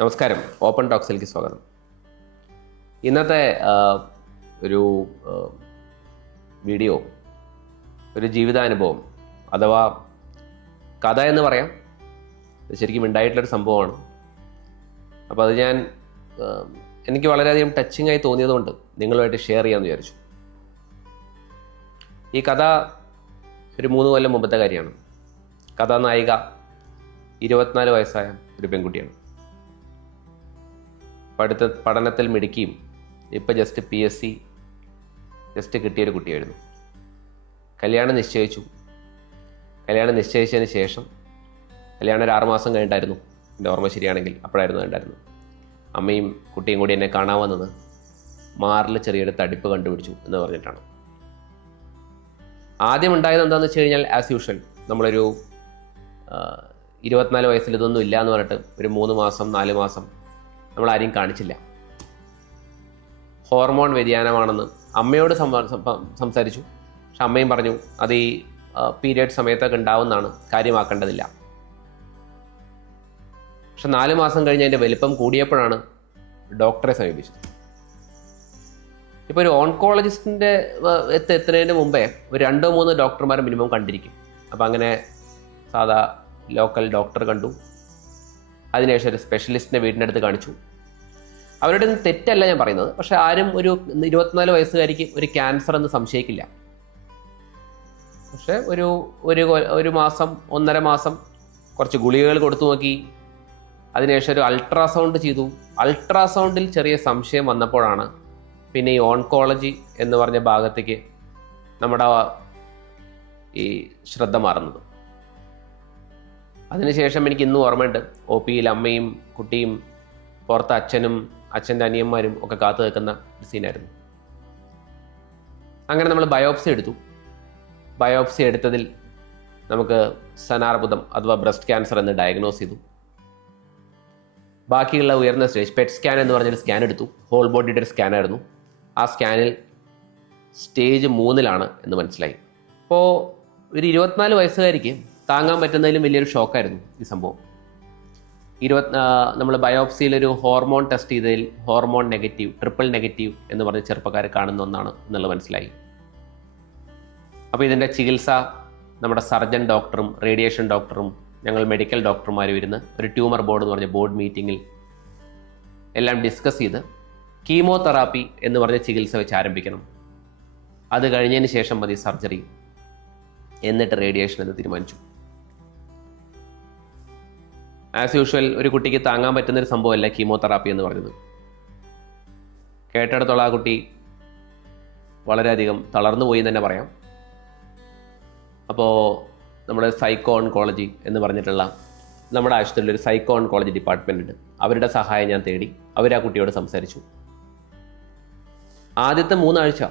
നമസ്കാരം. ഓപ്പൺ ടോക്സിലേക്ക് സ്വാഗതം. ഇന്നത്തെ ഒരു വീഡിയോ ഒരു ജീവിതാനുഭവം അഥവാ കഥ എന്ന് പറയാം. ശരിക്കും ഉണ്ടായിട്ടുള്ളൊരു സംഭവമാണ്. അപ്പോൾ അത് ഞാൻ എനിക്ക് വളരെയധികം ടച്ചിങ് ആയി തോന്നിയതുകൊണ്ട് നിങ്ങളുമായിട്ട് ഷെയർ ചെയ്യാമെന്ന് വിചാരിച്ചു. ഈ കഥ ഒരു മൂന്ന് കൊല്ലം മുമ്പത്തെ കാര്യമാണ്. കഥാനായിക ഇരുപത്തിനാല് വയസ്സായ ഒരു പെൺകുട്ടിയാണ്. പഠിത്ത പഠനത്തിൽ മിടുക്കിയും ഇപ്പം just P S C just കിട്ടിയൊരു കുട്ടിയായിരുന്നു. കല്യാണം നിശ്ചയിച്ചു. കല്യാണം നിശ്ചയിച്ചതിന് ശേഷം കല്യാണം ഒരു ആറുമാസം കഴിഞ്ഞിട്ടായിരുന്നു എന്റെ ഓർമ്മ ശരിയാണെങ്കിൽ അപ്പോഴായിരുന്നു ഉണ്ടായിരുന്നു അമ്മയും കുട്ടിയും കൂടി എന്നെ കാണാൻ വന്നത് മാറിൽ ചെറിയൊരു തടിപ്പ് കണ്ടുപിടിച്ചു എന്ന് പറഞ്ഞിട്ടാണ്. ആദ്യം ഉണ്ടായത് എന്താണെന്ന് വെച്ച് കഴിഞ്ഞാൽ ആസ് യൂഷ്വൽ നമ്മളൊരു ഇരുപത്തിനാല് വയസ്സിൽ ഇതൊന്നും ഇല്ല എന്ന് പറഞ്ഞിട്ട് ഒരു മൂന്ന് മാസം നാല് മാസം നമ്മൾ ആരെയും കാണിച്ചില്ല. ഹോർമോൺ വ്യതിയാനമാണെന്ന് അമ്മയോട് സംസാരിച്ചു. പക്ഷെ അമ്മയും പറഞ്ഞു അത് ഈ പീരിയഡ് സമയത്തൊക്കെ ഉണ്ടാവുന്നതാണ് കാര്യമാക്കേണ്ടതില്ല. പക്ഷെ നാല് മാസം കഴിഞ്ഞ് അതിന്റെ വലിപ്പം കൂടിയപ്പോഴാണ് ഡോക്ടറെ സമീപിച്ചത്. ഇപ്പോൾ ഒരു ഓൺകോളജിസ്റ്റിന്റെ എത്ത് എത്തുന്നതിന് മുമ്പേ ഒരു രണ്ടോ മൂന്നോ ഡോക്ടർമാരെ മിനിമം കണ്ടിരിക്കും. അപ്പോൾ അങ്ങനെ സാധാ ലോക്കൽ ഡോക്ടർ കണ്ടു. അതിനുശേഷം ഒരു സ്പെഷ്യലിസ്റ്റിന്റെ വീടിന്റെ അടുത്ത് കാണിച്ചു. അവരുടെ തെറ്റല്ല ഞാൻ പറയുന്നത്. പക്ഷെ ആരും ഒരു ഇരുപത്തിനാല് വയസ്സുകാരിക്ക് ഒരു ക്യാൻസർ എന്ന് സംശയിക്കില്ല. പക്ഷെ ഒരു ഒരു ഒരു മാസം ഒന്നര മാസം കുറച്ച് ഗുളികകൾ കൊടുത്തു നോക്കി. അതിനുശേഷം ഒരു അൾട്രാസൗണ്ട് ചെയ്തു. അൾട്രാസൗണ്ടിൽ ചെറിയ സംശയം വന്നപ്പോഴാണ് പിന്നെ ഈ ഓൺകോളജി എന്ന് പറഞ്ഞ ഭാഗത്തേക്ക് നമ്മുടെ ഈ ശ്രദ്ധ മാറുന്നത്. അതിനുശേഷം എനിക്ക് ഇന്നും ഓർമ്മയുണ്ട്. ഒ പിയിൽ അമ്മയും കുട്ടിയും പുറത്ത് അച്ഛനും അച്ഛന്റെ അനിയന്മാരും ഒക്കെ കാത്തു നിൽക്കുന്ന ഒരു സീനായിരുന്നു. അങ്ങനെ നമ്മൾ ബയോപ്സി എടുത്തു. ബയോപ്സി എടുത്തതിൽ നമുക്ക് സനാർബുദം അഥവാ ബ്രസ്റ്റ് ക്യാൻസർ എന്ന് ഡയഗ്നോസ് ചെയ്തു. ബാക്കിയുള്ള ഉയർന്ന സ്റ്റേജ് പെറ്റ് സ്കാൻ എന്ന് പറഞ്ഞൊരു സ്കാൻ എടുത്തു. ഹോൾ ബോഡിയുടെ ഒരു സ്കാൻ ആയിരുന്നു. ആ സ്കാനിൽ സ്റ്റേജ് മൂന്നിലാണ് എന്ന് മനസ്സിലായി. അപ്പോൾ ഒരു ഇരുപത്തിനാല് വയസ്സുകാരിക്ക് താങ്ങാൻ പറ്റുന്നതിലും വലിയൊരു ഷോക്കായിരുന്നു ഈ സംഭവം. ഇരുപത് നമ്മൾ ബയോപ്സിയിൽ ഒരു ഹോർമോൺ ടെസ്റ്റ് ചെയ്തതിൽ ഹോർമോൺ നെഗറ്റീവ് ട്രിപ്പിൾ നെഗറ്റീവ് എന്ന് പറഞ്ഞ് ചെറുപ്പക്കാർ കാണുന്ന ഒന്നാണ് എന്നുള്ളത് മനസ്സിലായി. അപ്പോൾ ഇതിന്റെ ചികിത്സ നമ്മുടെ സർജൻ ഡോക്ടറും റേഡിയേഷൻ ഡോക്ടറും ഞങ്ങൾ മെഡിക്കൽ ഡോക്ടർമാരും ഇരുന്ന് ഒരു ട്യൂമർ ബോർഡ് എന്ന് പറഞ്ഞ ബോർഡ് മീറ്റിങ്ങിൽ എല്ലാം ഡിസ്കസ് ചെയ്ത് കീമോതെറാപ്പി എന്ന് പറഞ്ഞ ചികിത്സ വെച്ച് ആരംഭിക്കണം. അത് കഴിഞ്ഞതിന് ശേഷം മതി സർജറി. എന്നിട്ട് റേഡിയേഷൻ എന്ന് തീരുമാനിച്ചു. ആസ് യൂഷ്വൽ ഒരു കുട്ടിക്ക് താങ്ങാൻ പറ്റുന്ന ഒരു സംഭവമല്ല കീമോതെറാപ്പി എന്ന് പറഞ്ഞത്. കേട്ടിടത്തോളം ആ കുട്ടി വളരെയധികം തളർന്നു പോയി എന്ന് തന്നെ പറയാം. അപ്പോൾ നമ്മുടെ സൈക്കോ ഓൺകോളജി എന്ന് പറഞ്ഞിട്ടുള്ള നമ്മുടെ ആശുപത്രിയിൽ ഒരു സൈക്കോ ഓൺകോളജി ഡിപ്പാർട്ട്മെന്റ് ഉണ്ട്. അവരുടെ സഹായം ഞാൻ തേടി അവർ ആ കുട്ടിയോട് സംസാരിച്ചു. ആദ്യത്തെ മൂന്നാഴ്ച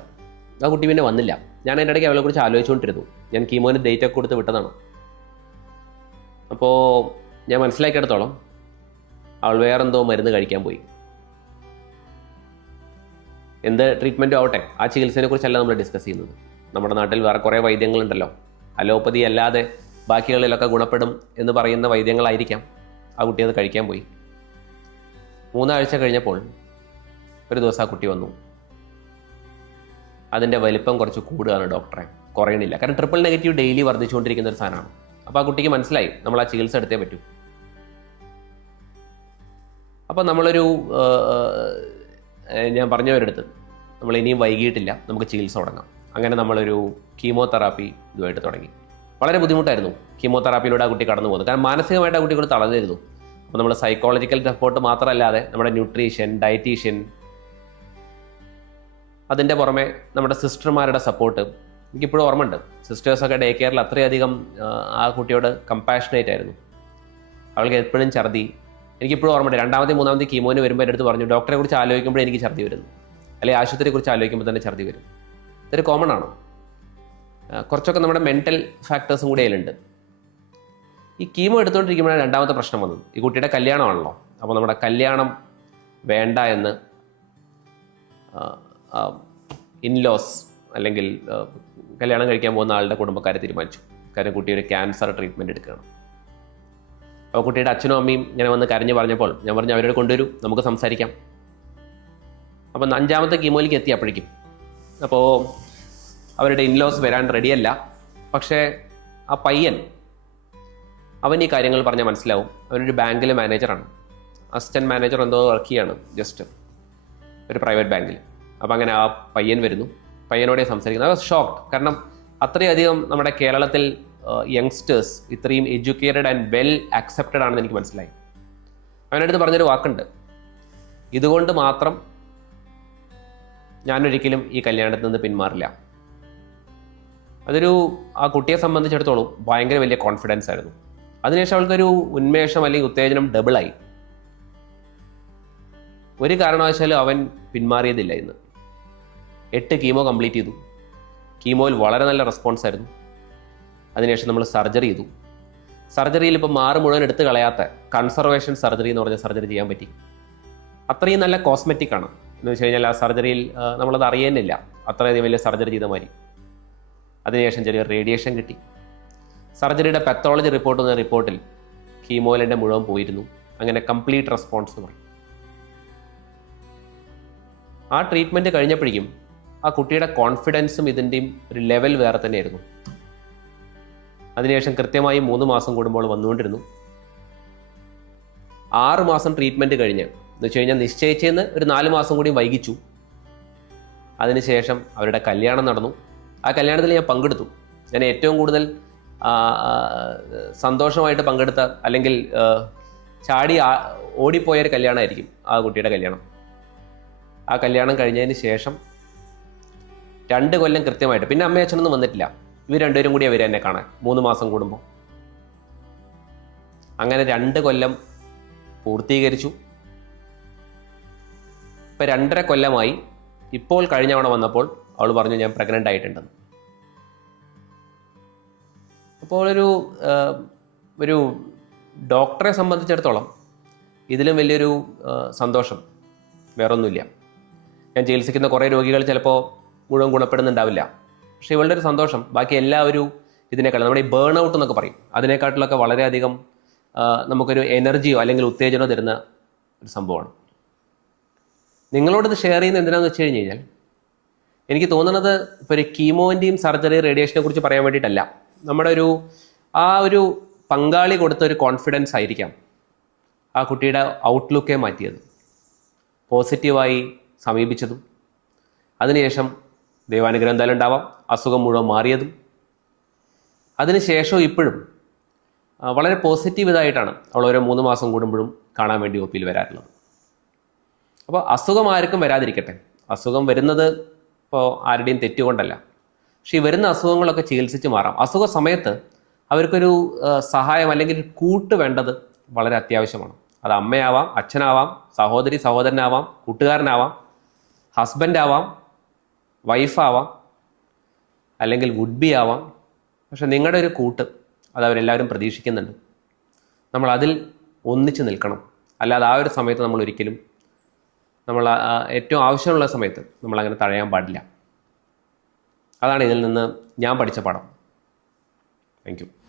ആ കുട്ടി പിന്നെ വന്നില്ല. ഞാൻ അതിന്റെ ഇടയ്ക്ക് അവളെക്കുറിച്ച് ആലോചിച്ചുകൊണ്ടിരുന്നു. ഞാൻ കീമോന് ഡേറ്റ് ഒക്കെ കൊടുത്ത് വിട്ടതാണ്. അപ്പോൾ ഞാൻ മനസ്സിലാക്കിയെടുത്തോളം അവൾ വേറെന്തോ മരുന്ന് കഴിക്കാൻ പോയി. എന്ത് ട്രീറ്റ്മെന്റും ആവട്ടെ ആ ചികിത്സയെ കുറിച്ചല്ല നമ്മൾ ഡിസ്കസ് ചെയ്യുന്നത്. നമ്മുടെ നാട്ടിൽ വേറെ കുറേ വൈദ്യങ്ങളുണ്ടല്ലോ. അലോപ്പതി അല്ലാതെ ബാക്കികളിലൊക്കെ ഗുണപ്പെടും എന്ന് പറയുന്ന വൈദ്യങ്ങളായിരിക്കാം ആ കുട്ടി അത് കഴിക്കാൻ പോയി. മൂന്നാഴ്ച കഴിഞ്ഞപ്പോൾ ഒരു ദിവസം ആ കുട്ടി വന്നു. അതിന്റെ വലിപ്പം കുറച്ച് കൂടുകയാണ് ഡോക്ടറെ. കുറയണില്ല. കാരണം ട്രിപ്പിൾ നെഗറ്റീവ് ഡെയിലി വർദ്ധിച്ചുകൊണ്ടിരിക്കുന്ന ഒരു സാധനമാണ്. അപ്പോൾ ആ കുട്ടിക്ക് മനസ്സിലായി നമ്മൾ ആ ചികിത്സ എടുത്തേ പറ്റൂ. അപ്പോൾ നമ്മളൊരു ഞാൻ പറഞ്ഞവരടുത്ത് നമ്മൾ ഇനിയും വൈകിയിട്ടില്ല നമുക്ക് ചികിത്സ തുടങ്ങാം. അങ്ങനെ നമ്മളൊരു കീമോതെറാപ്പി ഇതുമായിട്ട് തുടങ്ങി. വളരെ ബുദ്ധിമുട്ടായിരുന്നു കീമോതെറാപ്പിയിലൂടെ ആ കുട്ടി കടന്നു പോകുന്നത്. കാരണം മാനസികമായിട്ട് ആ കുട്ടി കൂടെ തളർന്നിരുന്നു. അപ്പോൾ നമ്മൾ സൈക്കോളജിക്കൽ സപ്പോർട്ട് മാത്രമല്ലാതെ നമ്മുടെ ന്യൂട്രീഷൻ ഡയറ്റീഷ്യൻ അതിന്റെ പുറമെ നമ്മുടെ സിസ്റ്റർമാരുടെ സപ്പോർട്ട് എനിക്കിപ്പോഴും ഓർമ്മയുണ്ട്. സിസ്റ്റേഴ്സൊക്കെ ഡേ കെയറിൽ അത്രയധികം ആ കുട്ടിയോട് കമ്പാഷനേറ്റ് ആയിരുന്നു. അവൾക്ക് എപ്പോഴും ഛർദി എനിക്കിപ്പോഴും ഓർമ്മയുണ്ട്. രണ്ടാമത്തെ മൂന്നാമത്തെ കീമോന് വരുമ്പോൾ എന്റെ അടുത്ത് പറഞ്ഞു ഡോക്ടറെ കുറിച്ച് ആലോചിക്കുമ്പോൾ എനിക്ക് ഛർദി വരുന്നു. അല്ലെങ്കിൽ ആശുപത്രിയെ കുറിച്ച് ആലോചിക്കുമ്പോൾ തന്നെ ഛർദി വരും. ഇതൊരു കോമൺ ആണ്? കുറച്ചൊക്കെ നമ്മുടെ മെന്റൽ ഫാക്ടേഴ്സും കൂടി അതിലുണ്ട്. ഈ കീമോ എടുത്തുകൊണ്ടിരിക്കുമ്പോഴാണ് രണ്ടാമത്തെ പ്രശ്നം വന്നത്. ഈ കുട്ടിയുടെ കല്യാണമാണല്ലോ. അപ്പോൾ നമ്മുടെ കല്യാണം വേണ്ട എന്ന് ഇൻലോസ് അല്ലെങ്കിൽ കല്യാണം കഴിക്കാൻ പോകുന്ന ആളുടെ കുടുംബക്കാരെ തീരുമാനിച്ചു. കാരണം കുട്ടി ഒരു ക്യാൻസർ ട്രീറ്റ്മെന്റ് എടുക്കുകയാണ്. അപ്പോൾ കുട്ടിയുടെ അച്ഛനും അമ്മയും ഇങ്ങനെ വന്ന് കരഞ്ഞ് പറഞ്ഞപ്പോൾ ഞാൻ പറഞ്ഞു അവരോട് കൊണ്ടുവരൂ നമുക്ക് സംസാരിക്കാം. അപ്പം അഞ്ചാമത്തെ കീമോയിലേക്ക് എത്തി അപ്പോഴേക്കും അപ്പോൾ അവരുടെ ഇൻലോസ് വരാൻ റെഡിയല്ല പക്ഷേ ആ പയ്യൻ അവൻ ഈ കാര്യങ്ങൾ പറഞ്ഞാൽ മനസ്സിലാവും. അവനൊരു ബാങ്കിലെ മാനേജറാണ് അസിസ്റ്റന്റ് മാനേജർ എന്തോ വർക്ക് ചെയ്യാണ് ജസ്റ്റ് ഒരു പ്രൈവറ്റ് ബാങ്കിൽ. അപ്പോൾ അങ്ങനെ ആ പയ്യൻ വരുന്നു. പയ്യനോടെ സംസാരിക്കുന്നത് അത് ഷോക്ക് കാരണം അത്രയധികം നമ്മുടെ കേരളത്തിൽ യങ്സ്റ്റേഴ്സ് ഇത്രയും എഡ്യൂക്കേറ്റഡ് ആൻഡ് വെൽ അക്സെപ്റ്റഡ് ആണെന്ന് എനിക്ക് മനസ്സിലായി. അവനടുത്ത് പറഞ്ഞൊരു വാക്കുണ്ട്. ഇതുകൊണ്ട് മാത്രം ഞാനൊരിക്കലും ഈ കല്യാണത്തിൽ നിന്ന് പിന്മാറില്ല. അതൊരു ആ കുട്ടിയെ സംബന്ധിച്ചിടത്തോളം ഭയങ്കര വലിയ കോൺഫിഡൻസ് ആയിരുന്നു. അതിനുശേഷം അവൾക്കൊരു ഉന്മേഷം അല്ലെങ്കിൽ ഉത്തേജനം ഡബിളായി ഒരു കാരണവശാലും അവൻ പിന്മാറിയതില്ല ഇന്ന്. എട്ട് കീമോ കംപ്ലീറ്റ് ചെയ്തു. കീമോയിൽ വളരെ നല്ല റെസ്പോൺസ് ആയിരുന്നു. അതിനുശേഷം നമ്മൾ സർജറി ചെയ്തു. സർജറിയിൽ ഇപ്പോൾ മാറ് മുഴുവൻ എടുത്ത് കളയാത്ത കൺസർവേഷൻ സർജറി എന്ന് പറഞ്ഞ സർജറി ചെയ്യാൻ പറ്റി. അത്രയും നല്ല കോസ്മെറ്റിക് ആണ്. എന്ന് വെച്ച് കഴിഞ്ഞാൽ ആ സർജറിയിൽ നമ്മളത് അറിയുന്നില്ല. അത്രയധികം വലിയ സർജറി ചെയ്ത മാതിരി. അതിനുശേഷം ചെറിയ റേഡിയേഷൻ കിട്ടി. സർജറിയുടെ പെത്തോളജി റിപ്പോർട്ട് എന്ന റിപ്പോർട്ടിൽ കീമോലിന്റെ മുഴുവൻ പോയിരുന്നു. അങ്ങനെ കംപ്ലീറ്റ് റെസ്പോൺസ് എന്ന് പറയും ആ ട്രീറ്റ്മെന്റ് കഴിഞ്ഞപ്പോഴേക്കും ആ കുട്ടിയുടെ കോൺഫിഡൻസും ഇതിന്റെയും ഒരു ലെവൽ വേറെ തന്നെയായിരുന്നു. അതിനുശേഷം കൃത്യമായി മൂന്ന് മാസം കൂടുമ്പോൾ വന്നുകൊണ്ടിരുന്നു. ആറ് മാസം ട്രീറ്റ്മെന്റ് കഴിഞ്ഞ് എന്ന് വെച്ച് കഴിഞ്ഞാൽ നിശ്ചയിച്ചെന്ന് ഒരു നാല് മാസം കൂടി വൈകിച്ചു. അതിനുശേഷം അവരുടെ കല്യാണം നടന്നു. ആ കല്യാണത്തിൽ ഞാൻ പങ്കെടുത്തു. ഞാൻ ഏറ്റവും കൂടുതൽ സന്തോഷമായിട്ട് പങ്കെടുത്ത അല്ലെങ്കിൽ ചാടി ഓടിപ്പോയ ഒരു കല്യാണമായിരിക്കും ആ കുട്ടിയുടെ കല്യാണം. ആ കല്യാണം കഴിഞ്ഞതിന് ശേഷം രണ്ട് കൊല്ലം കൃത്യമായിട്ട് പിന്നെ അമ്മയച്ഛനൊന്നും വന്നിട്ടില്ല. ഇവർ രണ്ടുപേരും കൂടി അവർ എന്നെ കാണാൻ. മൂന്ന് മാസം കൂടുമ്പോൾ അങ്ങനെ രണ്ട് കൊല്ലം പൂർത്തീകരിച്ചു. ഇപ്പം രണ്ടര കൊല്ലമായി. ഇപ്പോൾ കഴിഞ്ഞ തവണ വന്നപ്പോൾ അവൾ പറഞ്ഞു ഞാൻ പ്രഗ്നന്റ് ആയിട്ടുണ്ടെന്ന്. അപ്പോൾ ഒരു ഒരു ഡോക്ടറെ സംബന്ധിച്ചിടത്തോളം ഇതിലും വലിയൊരു സന്തോഷം. വേറൊന്നുമില്ല. ഞാൻ ചികിത്സിക്കുന്ന കുറേ രോഗികൾ ചിലപ്പോൾ മുഴുവൻ ഗുണപ്പെടുന്നുണ്ടാവില്ല. പക്ഷേ ഇവളുടെ ഒരു സന്തോഷം. ബാക്കി എല്ലാവരും ഇതിനേക്കാളും നമ്മുടെ ഈ ബേൺ ഔട്ട് എന്നൊക്കെ പറയും. അതിനേക്കാട്ടിലൊക്കെ വളരെയധികം നമുക്കൊരു എനർജിയോ അല്ലെങ്കിൽ ഉത്തേജനമോ തരുന്ന ഒരു സംഭവമാണ്. നിങ്ങളോട് ഷെയർ ചെയ്യുന്നത് എന്തിനാന്ന് വെച്ച് കഴിഞ്ഞ് കഴിഞ്ഞാൽ എനിക്ക് തോന്നുന്നത് ഇപ്പോൾ ഒരു കീമോന്റെയും സർജറി റേഡിയേഷനെ കുറിച്ച് പറയാൻ വേണ്ടിയിട്ടല്ല. നമ്മുടെ ഒരു ആ ഒരു പങ്കാളി കൊടുത്ത ഒരു കോൺഫിഡൻസ് ആയിരിക്കാം ആ കുട്ടിയുടെ ഔട്ട്ലുക്കേ മാറ്റിയത്. പോസിറ്റീവായി സമീപിച്ചതും. അതിനുശേഷം ദൈവാനുഗ്രഹം എന്തായാലും ഉണ്ടാവാം. അസുഖം മുഴുവൻ മാറിയതും. അതിനുശേഷവും ഇപ്പോഴും വളരെ പോസിറ്റീവ് ഇതായിട്ടാണ് അവൾ ഓരോ മൂന്ന് മാസം കൂടുമ്പോഴും കാണാൻ വേണ്ടി ഒ പിയിൽ വരാറുള്ളത്. അപ്പോൾ അസുഖം ആർക്കും വരാതിരിക്കട്ടെ. അസുഖം വരുന്നത് ഇപ്പോൾ ആരുടെയും തെറ്റുകൊണ്ടല്ല. പക്ഷേ ഈ വരുന്ന അസുഖങ്ങളൊക്കെ ചികിത്സിച്ച് മാറാം. അസുഖ സമയത്ത് അവർക്കൊരു സഹായം അല്ലെങ്കിൽ കൂട്ട് വേണ്ടത് വളരെ അത്യാവശ്യമാണ്. അത് അമ്മയാവാം അച്ഛനാവാം സഹോദരി സഹോദരനാവാം കൂട്ടുകാരനാവാം ഹസ്ബൻഡ് ആവാം വൈഫാവാം അല്ലെങ്കിൽ വുഡ് ബി ആവാം. പക്ഷെ നിങ്ങളുടെ ഒരു കൂട്ട് അത് അവരെല്ലാവരും പ്രതീക്ഷിക്കുന്നുണ്ട്. നമ്മൾ അതിൽ ഒന്നിച്ച് നിൽക്കണം. അല്ലാതെ ആ ഒരു സമയത്ത് നമ്മൾ ഒരിക്കലും നമ്മൾ ഏറ്റവും ആവശ്യമുള്ള സമയത്ത് നമ്മൾ അങ്ങനെ തഴയാൻ പാടില്ല. അതാണ് ഇതിൽ നിന്ന് ഞാൻ പഠിച്ച പാഠം. താങ്ക്